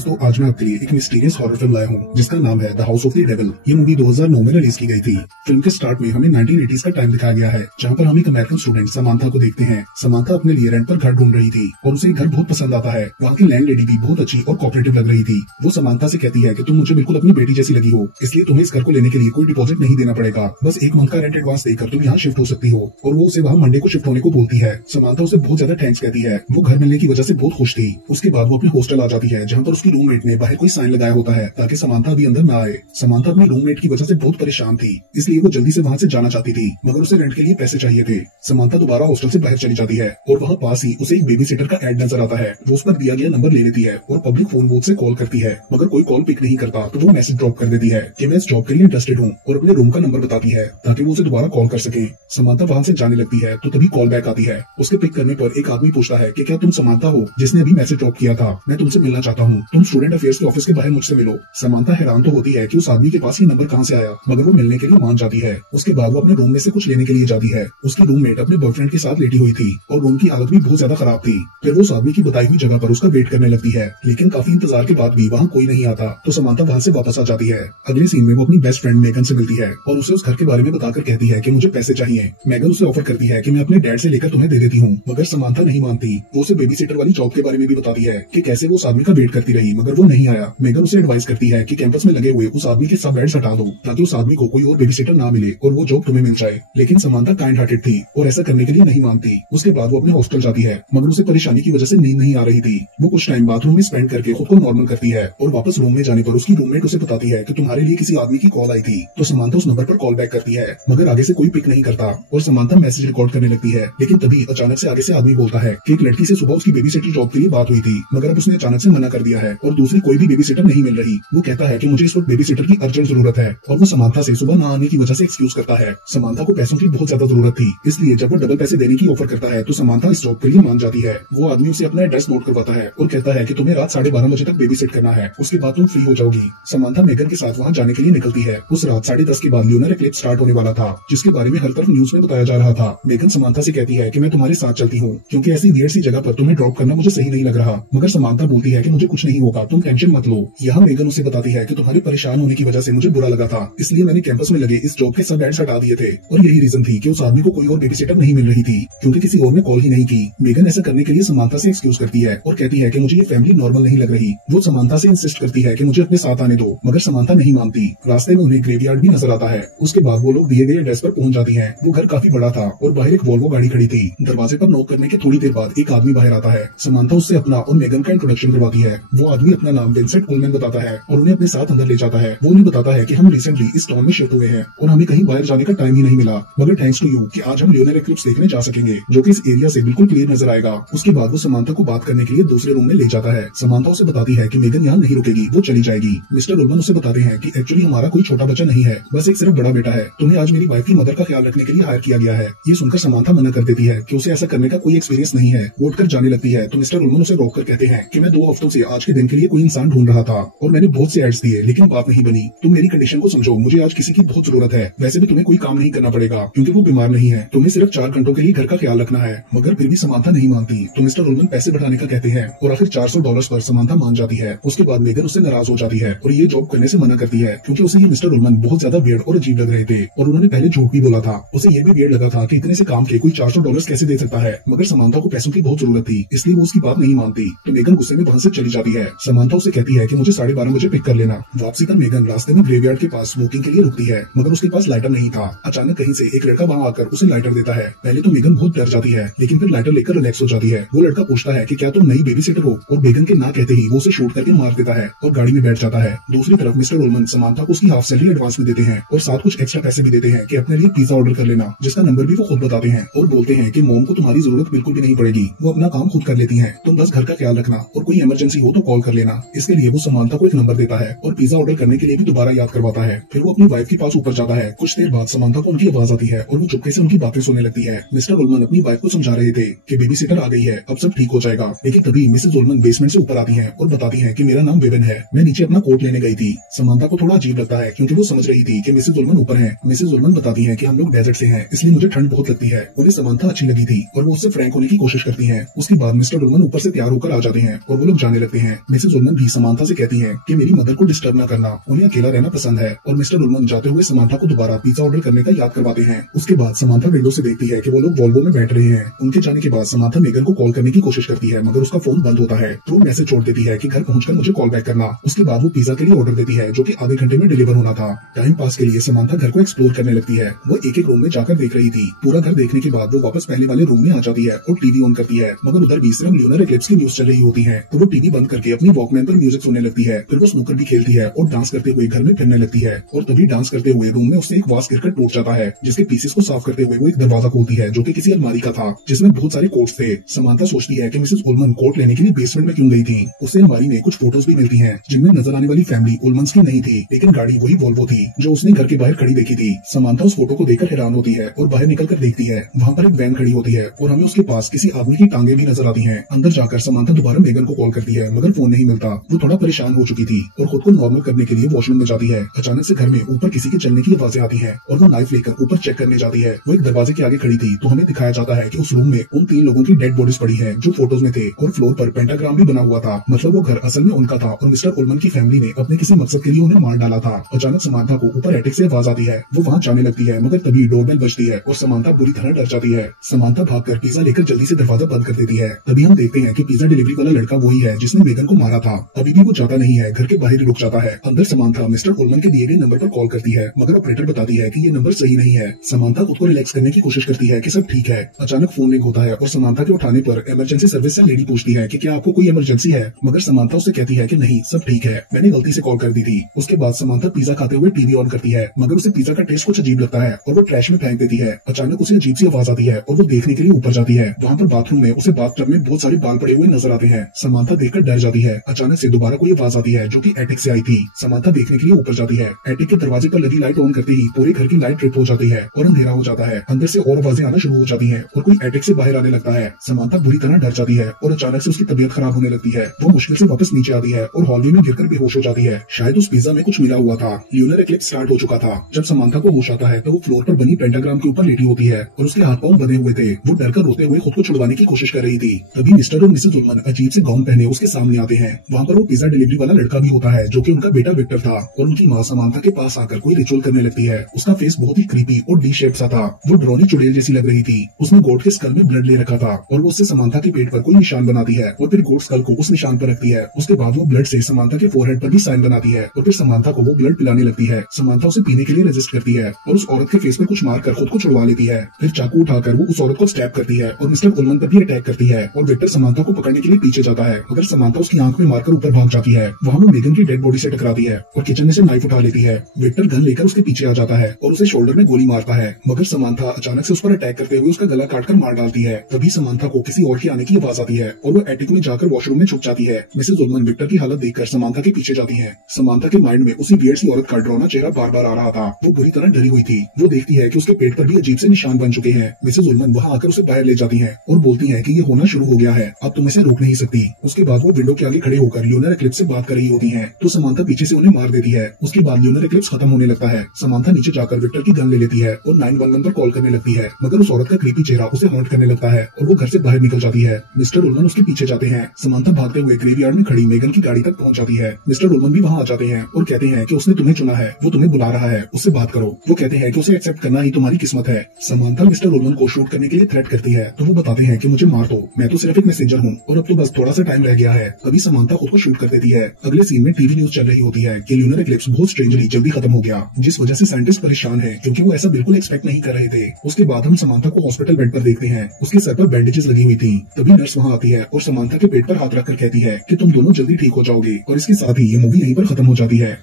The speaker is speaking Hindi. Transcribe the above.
दोस्तों, आज मैं आपके लिए एक मिस्टीरियस हॉरर फिल्म लाया हूँ जिसका नाम है the house of the devil. ये मूवी 2009 में रिलीज की गई थी। फिल्म के स्टार्ट में हमें 1980s का टाइम दिखाया गया है, जहाँ पर हम एक अमेरिकन स्टूडेंट समांथा को देखते हैं। समांथा अपने लिए रेंट पर घर ढूंढ रही थी और उसे घर बहुत पसंद आता है। वहाँ की लैंड लेडी भी बहुत अच्छी और कोऑपरेटिव लग रही थी। वो समांथा से कहती है कि तुम मुझे बिल्कुल अपनी बेटी जैसी लगी हो, इसलिए तुम्हें इस घर को लेने के लिए कोई डिपॉजिट नहीं देना पड़ेगा। बस 1 मंथ का रेंट एडवांस देकर तुम यहाँ शिफ्ट हो सकती हो। और वो उसे वहाँ मंडे को शिफ्ट होने को बोलती है। समांथा उसे बहुत ज्यादा थैंक्स कहती है। वो घर मिलने की वजह से बहुत खुश थी। उसके बाद वो अपने हॉस्टल आ जाती है, जहाँ पर उसकी रूममेट ने बाहर कोई साइन लगाया होता है ताकि समांथा भी अंदर न आए। समांथा अपनी रूममेट की वजह से बहुत परेशान थी, इसलिए वो जल्दी से वहाँ से जाना चाहती थी, मगर उसे रेंट के लिए पैसे चाहिए थे। समांथा दोबारा हॉस्टल से बाहर चली जाती है और वहाँ पास ही उसे एक बेबी सिटर का एड नजर आता है। वो उस पर दिया गया नंबर ले लेती है और पब्लिक फोन बूथ से कॉल करती है, मगर कोई कॉल पिक नहीं करता। तो वो मैसेज ड्रॉप कर देती है कि मैं इस जॉब के लिए इंटरेस्टेड हूँ और अपने रूम का नंबर बताती है ताकि वो उसे दोबारा कॉल कर सके। समांथा वहाँ से जाने लगती है तो तभी कॉल बैक आती है। उसके पिक करने पर एक आदमी पूछता है कि क्या तुम समांथा हो जिसने अभी मैसेज ड्रॉप किया था? मैं तुमसे मिलना चाहता हूँ, तुम स्टूडेंट अफेयर्स के ऑफिस के बाहर मुझसे मिलो। समांथा हैरान तो होती है कि उस आदमी के पास ये नंबर कहाँ से आया, मगर वो मिलने के लिए मान जाती है। उसके बाद वो अपने रूम में से कुछ लेने के लिए जाती है। उसकी रूममेट अपने बॉयफ्रेंड के साथ लेटी हुई थी और रूम की हालत भी बहुत ज्यादा खराब थी। फिर वो उस आदमी की बताई हुई जगह पर उसका वेट करने लगती है, लेकिन काफी इंतजार के बाद भी वहाँ कोई नहीं आता। तो समांथा वहाँ से वापस आ जाती है। अगले सीन में वो अपनी बेस्ट फ्रेंड मेगन से मिलती है और उसे उस घर के बारे में बताकर कहती है कि मुझे पैसे चाहिए। मेगन उसे ऑफर करती है कि मैं अपने डैड से लेकर तुम्हें दे देती हूँ, मगर समांथा नहीं मानती। वो उसे बेबी सिटर वाली जॉब के बारे में भी बताती है कि कैसे वो उस आदमी का वेट करती रही मगर वो नहीं आया। मेगन उसे एडवाइस करती है कि कैंपस में लगे हुए उस आदमी के सब बेड्स हटा दो ताकि उस आदमी को कोई और बेबी सिटर ना मिले और वो जॉब तुम्हें मिल जाए। लेकिन समांथा काइंड हार्टेड थी और ऐसा करने के लिए नहीं मानती। उसके बाद वो अपने हॉस्टल जाती है, मगर उसे परेशानी की वजह से नींद नहीं आ रही थी। वो कुछ टाइम बाथरूम में स्पेंड करके खुद को नॉर्मल करती है और वापस रूम में जाने पर उसकी रूममेट उसे बताती है कि तुम्हारे लिए किसी आदमी की कॉल आई थी। तो समांथा उस नंबर पर कॉल बैक करती है, मगर आगे से कोई पिक नहीं करता और समांथा मैसेज रिकॉर्ड करने लगती है। लेकिन तभी अचानक से आगे से आदमी बोलता है कि एक लड़की से सुबह उसकी बेबी सिटर जॉब के लिए बात हुई थी, मगर अब उसने अचानक से मना कर दिया है और दूसरी कोई भी बेबी सिटर नहीं मिल रही। वो कहता है कि मुझे इस वक्त बेबी सिटर की अर्जेंट जरूरत है और वो समांथा से सुबह न आने की वजह से एक्सक्यूज करता है। समांथा को पैसों की बहुत ज्यादा जरूरत थी, इसलिए जब वो डबल पैसे देने की ऑफर करता है तो समांथा इस जॉब के लिए मान जाती है। वो आदमी उसे अपना एड्रेस नोट करवाता है और कहता है कि तुम्हें रात 12:30 बजे तक बेबी सिट करना है, उसके बाद तुम फ्री हो जाओगी। समांथा मेगन के साथ वहाँ जाने के लिए निकलती है। उस रात 10:30 के बाद ल्यूनर एक्लिप्स स्टार्ट होने वाला था, जिसके बारे में हर तरफ न्यूज में बताया जा रहा था। मेगन समांथा से कहती है कि मैं तुम्हारे साथ चलती हूँ क्योंकि ऐसी वियर्ड सी जगह पर तुम्हें ड्रॉप करना मुझे सही नहीं लग रहा, मगर समांथा बोलती है कि मुझे कुछ नहीं होगा, तुम टेंशन मत लो। यहाँ मेगन उसे बताती है कि तुम्हारे परेशान होने की वजह से मुझे बुरा लगा था, इसलिए मैंने कैंपस में लगे इस जॉब के सब एड्स हटा दिए थे और यही रीजन थी कि उस आदमी को कोई और बेबी सिटर नहीं मिल रही थी क्योंकि किसी और ने कॉल ही नहीं की। मेगन ऐसा करने के लिए समांथा से एक्सक्यूज करती है और कहती है कि मुझे ये फैमिली नॉर्मल नहीं लग रही। वो समांथा से इंसिस्ट करती है कि मुझे अपने साथ आने दो, मगर समांथा नहीं मानती। रास्ते में उन्हें ग्रेवयार्ड भी नजर आता है। उसके बाद वो लोग दिए गए एड्रेस पर पहुंच जाती हैं। वो घर काफी बड़ा था और बाहर एक वोल्वो गाड़ी खड़ी थी। दरवाजे पर नॉक करने के थोड़ी देर बाद एक आदमी बाहर आता है। समांथा उससे अपना और मेगन का इंट्रोडक्शन करवाती है। वो आदमी अपना नाम विंसेंट कोलमैन बताता है और उन्हें अपने साथ अंदर ले जाता है। वो उन्हें बताता है कि हम रिसेंटली इस टाउन में शिफ्ट हुए हैं और हमें कहीं बाहर जाने का टाइम ही नहीं मिला, मगर थैंक्स टू यू कि आज हम ल्यूनर एक्लिप्स देखने जा सकेंगे, जो कि इस एरिया से बिल्कुल क्लियर नजर आएगा। उसके बाद वो समांथा को बात करने के लिए दूसरे रूम में ले जाता है। समांथा उसे बताती है कि मेगन यहाँ नहीं रुकेगी, वो चली जाएगी। मिस्टर उल्मन उसे बताते हैं कि एक्चुअली हमारा कोई छोटा बच्चा नहीं है, बस एक सिर्फ बड़ा बेटा है। तुम्हें आज मेरी वाइफ की मदर का ख्याल रखने के लिए हायर किया गया है। ये सुनकर समांथा मना कर देती है कि उसे ऐसा करने का कोई एक्सपीरियंस नहीं है। वो उठकर जाने लगती है तो मिस्टर उल्मन उसे रोक कर कहते हैं कि मैं 2 हफ्तों से आज के दिन के लिए कोई इंसान ढूंढ रहा था और मैंने बहुत से एड्स दिए लेकिन बात नहीं बनी। तुम मेरी कंडीशन को समझो, मुझे आज किसी की बहुत जरूरत है। वैसे भी तुम्हें कोई काम नहीं करना पड़ेगा क्योंकि वो बीमार नहीं है। तुम्हें सिर्फ 4 घंटों के लिए घर का ख्याल रखना है, मगर फिर भी समांथा नहीं मानती। तो मिस्टर उल्मन पैसे बढ़ाने का कहते हैं और आखिर $400 पर समांथा मान जाती है। उसके बाद मेगन उससे नाराज हो जाती है और ये जॉब करने से मना करती है क्योंकि उसे ये मिस्टर उल्मन बहुत ज्यादा वियर्ड और अजीब लग रहे थे और उन्होंने पहले झूठ भी बोला था। उसे ये भी वियर्ड लगा था कि इतने से काम के कोई $400 कैसे दे सकता है, मगर समांथा को पैसों की बहुत जरूरत थी, इसलिए वो उसकी बात नहीं मानती। तो मेगन गुस्से में वहाँ से चली जाती है। समांथा उसे कहती है कि मुझे 12:30 बजे पिक कर लेना। वापसी पर मेगन रास्ते में ग्रेवयार्ड के पास स्मोकिंग के लिए रुकती है, मगर उसके पास लाइटर नहीं था। अचानक कहीं से एक लड़का वहाँ आकर उसे लाइटर देता है। पहले तो मेगन बहुत डर जाती है, लेकिन फिर लाइटर लेकर रिलैक्स हो जाती है। वो लड़का पूछता है कि क्या तुम नई बेबी सिटर हो, और मेगन के ना कहते ही वो उसे शूट करके मार देता है और गाड़ी में बैठ जाता है। दूसरी तरफ मिस्टर उल्मन समांथा को उसकी हाफ सैलरी एडवांस में देते हैं और साथ कुछ एक्स्ट्रा पैसे भी देते हैं कि अपने लिए पिज्जा ऑर्डर कर लेना, जिसका नंबर भी वो खुद बताते हैं और बोलते हैं कि मॉम को तुम्हारी जरूरत बिल्कुल भी नहीं पड़ेगी, वो अपना काम खुद कर लेती हैं, तुम बस घर का ख्याल रखना और कोई इमरजेंसी हो तो कॉल कर लेना। इसके लिए वो समांथा को एक नंबर देता है और पिज्जा ऑर्डर करने के लिए भी दोबारा याद करवाता है। फिर वो अपनी वाइफ के पास ऊपर जाता है। कुछ देर बाद समांथा को उनकी आवाज आती है और वो चुपके से उनकी बातें सुनने लगती है। मिस्टर उल्मन अपनी वाइफ को समझा रहे थे कि बेबी सिटर आ गई है, अब सब ठीक हो जाएगा, लेकिन तभी मिसेज उल्मन बेसमेंट से ऊपर आती हैं और बताती हैं कि मेरा नाम विवेन है, मैं नीचे अपना कोट लेने गई थी। समांथा को थोड़ा अजीब लगता है क्योंकि वो समझ रही थी कि मिसेज उल्मन ऊपर है। मिसेज उल्मन बताती हैं कि हम लोग डेजर्ट से हैं, इसलिए मुझे ठंड बहुत लगती है। उन्हें समांथा अच्छी लगी थी और वो उससे फ्रैंक होने की कोशिश करती हैं। उसके बाद मिस्टर उल्मन ऊपर से तैयार होकर आ जाते हैं और वो लोग जाने लगते हैं। मिसेज उल्मन भी समांथा से कहती है कि मेरी मदर को डिस्टर्ब न करना, उन्हें अकेला रहना पसंद है। और मिस्टर उल्मन जाते हुए समांथा को दोबारा पिज्जा ऑर्डर करने का याद करवाते हैं। उसके बाद समांथा विंडो से देखती है कि वो लोग वॉल्वो में बैठ रहे हैं। उनके जाने के बाद समांथा मेगन को कॉल करने की कोशिश करती है, मगर उसका फोन बंद होता है। तो मैसेज छोड़ देती है कि घर पहुंचकर मुझे कॉल बैक करना। उसके बाद वो पिज्जा के लिए ऑर्डर देती है, जो कि आधे घंटे में डिलीवर होना था। टाइम पास के लिए समांथा घर को एक्सप्लोर करने लगती है। वो एक एक रूम में जाकर देख रही थी। पूरा घर देखने के बाद वो वापस पहले वाले रूम में आ जाती है और टीवी ऑन करती है, मगर उधर भी सिर्फ ल्यूनर एक्लिप्स की न्यूज चल रही होती है। तो वो टीवी बंद करके अपनी वॉकमैन पर म्यूजिक सुनने लगती है। फिर वो स्नूकर भी खेलती है और डांस करते हुए घर में फिरने लगती है। और तभी डांस करते हुए रूम में उससे एक वास गिरकर टूट जाता है, जिसके पीसेस को साफ करते हुए वो एक दरवाजा खोलती है, जो कि किसी अलमारी का था, जिसमें बहुत सारे कोट्स थे। समांथा सोचती है कि मिसेस उल्मन कोट लेने के लिए बेसमेंट में क्यों गई थी। उससे अलमारी में कुछ फोटोज भी मिलती हैं, जिनमें नजर आने वाली फैमिली उल्मन्स की नहीं थी, लेकिन गाड़ी वही वॉल्वो थी जो उसने घर के बाहर खड़ी देखी थी। समांथा उस फोटो को देखकर हैरान होती है और बाहर निकलकर देखती है। वहाँ पर एक वैन खड़ी होती है और हमें उसके पास किसी आदमी की टांगे भी नजर आती हैं। अंदर जाकर समांथा दोबारा मेगन को कॉल करती है, मगर फोन नहीं मिलता। वो थोड़ा परेशान हो चुकी थी और खुद को नॉर्मल करने के लिए वॉशरूम में जाती है। अचानक से घर में ऊपर किसी के चलने की आवाजें आती है और वो नाइफ लेकर ऊपर चेक करने जाती है। वो एक दरवाजे के आगे खड़ी थी, तो हमें दिखाया जाता है कि उस रूम में उन 3 लोगों की डेड बॉडीज पड़ी है जो फोटोज में थे, और फ्लोर पर पेंटाग्राम भी बना हुआ था। मतलब वो घर असल में उनका था और मिस्टर उल्मन की फैमिली ने अपने किसी मकसद के लिए उन्हें मार डाला था। अचानक समांथा को ऊपर एटिक से आवाज आती है। वो वहाँ जाने लगती है, मगर तभी डोरबेल बजती है और समांथा बुरी तरह डर जाती है। समांथा भागकर पिज्जा लेकर जल्दी से दरवाजा बंद कर देती है। तभी हम देखते हैं कि पिज्जा डिलीवरी वाला लड़का वही है जिसने मेगन को मारा था। अभी भी वो जाता नहीं है, घर के बाहर ही रुक जाता है। अंदर समांथा मिस्टर उल्मन के दिए गए नंबर पर कॉल करती है, मगर ऑपरेटर बताती है कि ये नंबर सही नहीं है। समांथा खुद को रिलैक्स करने की कोशिश करती है कि सब ठीक है। अचानक फोन रिंग होता है और समांथा के उठाने पर इमरजेंसी सर्विस से लेडी पूछती है कि क्या आपको कोई इमरजेंसी है, मगर समांथा उससे कहती है कि नहीं, सब ठीक है, मैंने गलती से कॉल कर दी थी। उसके बाद समांथा पिज्जा खाते हुए टीवी ऑन करती है, मगर उसे पिज्जा का टेस्ट कुछ अजीब लगता है और वो ट्रैश में फेंक देती है। अचानक उसे अजीब सी आवाज आती है और वो देखने के लिए ऊपर जाती है। वहाँ पर बाथरूम में उसे बाथटब में बहुत सारे बाल पड़े हुए नजर आते हैं। समांथा देखकर डर जाती है। अचानक से दोबारा कोई आवाज आती है जो कि एटिक से आई थी। समांथा देखने के लिए ऊपर जाती है। एटिक के दरवाजे पर लगी लाइट ऑन करते ही पूरे घर की लाइट ट्रिप हो जाती है और अंधेरा हो जाता है। अंदर से और आवाजें आना शुरू हो जाती हैं और कोई एटिक से बाहर आने लगता है। समांथा बुरी तरह डर जाती है और अचानक से उसकी तबीयत खराब होने लगती है। वो मुश्किल से वापस नीचे आती है और हॉलवे में गिरकर बेहोश हो जाती है। शायद उस पिज्जा में कुछ मिला हुआ था। ल्यूनर एक्लिप्स स्टार्ट हो चुका था। जब समांथा को होश आता है तो वो फ्लोर पर बनी पेंटाग्राम के ऊपर लेटी होती है और उसके हाथ पांव बंधे हुए थे। वो डरकर रोते हुए खुद को छुड़वाने की कोशिश कर रही थी। तभी मिस्टर और मिसेज उल्मन अजीब से गाउन पहने उसके सामने आते हैं। वहाँ पर वो पिज्जा डिलीवरी वाला लड़का भी होता है जो कि उनका बेटा विक्टर था, और उनकी माँ समांथा के पास आकर कोई रिचुअल करने लगती है। उसका फेस बहुत ही क्रीपी और डी शेप सा था। वो ड्रोनी चुड़ैल जैसी लग रही थी। उसने गोट के स्कल में ब्लड ले रखा था और वो उससे समांथा के पेट पर कोई निशान बनाती है और फिर गोट स्कल को उस निशान पर रखती है। उसके बाद वो ब्लड से समांथा के फोरहेड पर भी साइन बनाती है और फिर समांथा को वो ब्लड पिलाने लगती है। समांथा उसे पीने के लिए रेजिस्ट करती है और उस औरत के फेस पर कुछ मारकर खुद को छुड़वा लेती है। फिर चाकू उठाकर वो उस औरत को स्टैब करती है और मिस्टर उल्मन पर भी अटैक करती है और विक्टर समांथा को पकड़ने के लिए पीछे जाता है, मगर समांथा उसकी आंख में मारकर ऊपर भाग जाती है। वहाँ वो मेगन की डेड बॉडी से टकराती है और किचन में से नाइफ उठा लेती है। विक्टर गन लेकर उसके पीछे आ जाता है और उसे शोल्डर में गोली मारता है, मगर समांथा अचानक से उस पर अटैक करते हुए उसका गला काटकर मार डालती है। तभी समांथा को किसी और के आने की आवाज आती है और वो एटिक में जाकर वॉशरूम में छुप जाती है। मिसेज उल्मन विक्टर की हालत देखकर समांथा के पीछे जाती है। समांथा के माइंड में उसी वियर्ड सी औरत का डरावना चेहरा बार बार आ रहा था। वो बुरी तरह डरी हुई थी। वो देखती है कि उसके पेट पर भी अजीब से निशान बन चुके हैं। मिसेज उल्मन वहाँ आकर उसे बाहर ले जाती है और बोलती है कि ये होना शुरू हो गया है, अब तुम इसे रोक नहीं सकती। उसके बाद वो विंडो के आगे खड़े होकर ल्यूनर एक्लिप्स से बात कर रही होती है, तो समांथा पीछे से उन्हें मार देती है। उसके बाद ल्यूनर एक्लिप्स खत्म होने लगता है। समांथा नीचे जाकर विक्टर की गन ले लेती है और 911 पर कॉल करने लगती है, मगर उस औरत का क्रीपी चेहरा उसे हॉन्ट करने लगता है और वो घर से बाहर निकल जाती है। मिस्टर उल्मन उसके पीछे जाते हैं। समांथा भागते हुए ग्रेवयार्ड में खड़ी मेगन की गाड़ी तक पहुंच जाती है। मिस्टर उल्मन भी वहाँ आ जाते हैं और कहते हैं कि उसने तुम्हें चुना है, वो तुम्हें बुला रहा है, उससे बात करो। वो कहते हैं कि उसे एक्सेप्ट करना ही तुम्हारी किस्मत है। समांथा मिस्टर उल्मन को शूट करने के लिए थ्रेट करती है, तो वो बताते हैं कि मुझे मार दो, मैं तो सिर्फ एक मैसेंजर हूँ और अब तो बस थोड़ा सा टाइम रह गया है। तभी समांथा खुद को शूट कर देती है। अगले सीन में टीवी न्यूज चल रही होती है कि ल्यूनर एक्लिप्स बहुत स्ट्रेंजली जल्दी खत्म हो गया, जिस वजह से साइंटिस्ट परेशान है क्योंकि वो ऐसा बिल्कुल एक्सपेक्ट नहीं कर रहे थे। उसके बाद हम समांथा को हॉस्पिटल बेड पर देखते हैं। उसके सर पर बैंडेजेस लगी हुई थी। तभी नर्स वहाँ आती है और समांथा के पेट पर हाथ रखकर कहती है कि तुम दोनों जल्दी ठीक हो जाओगे, और इसके साथ ही ये मूवी यहीं पर खत्म हो जाती है।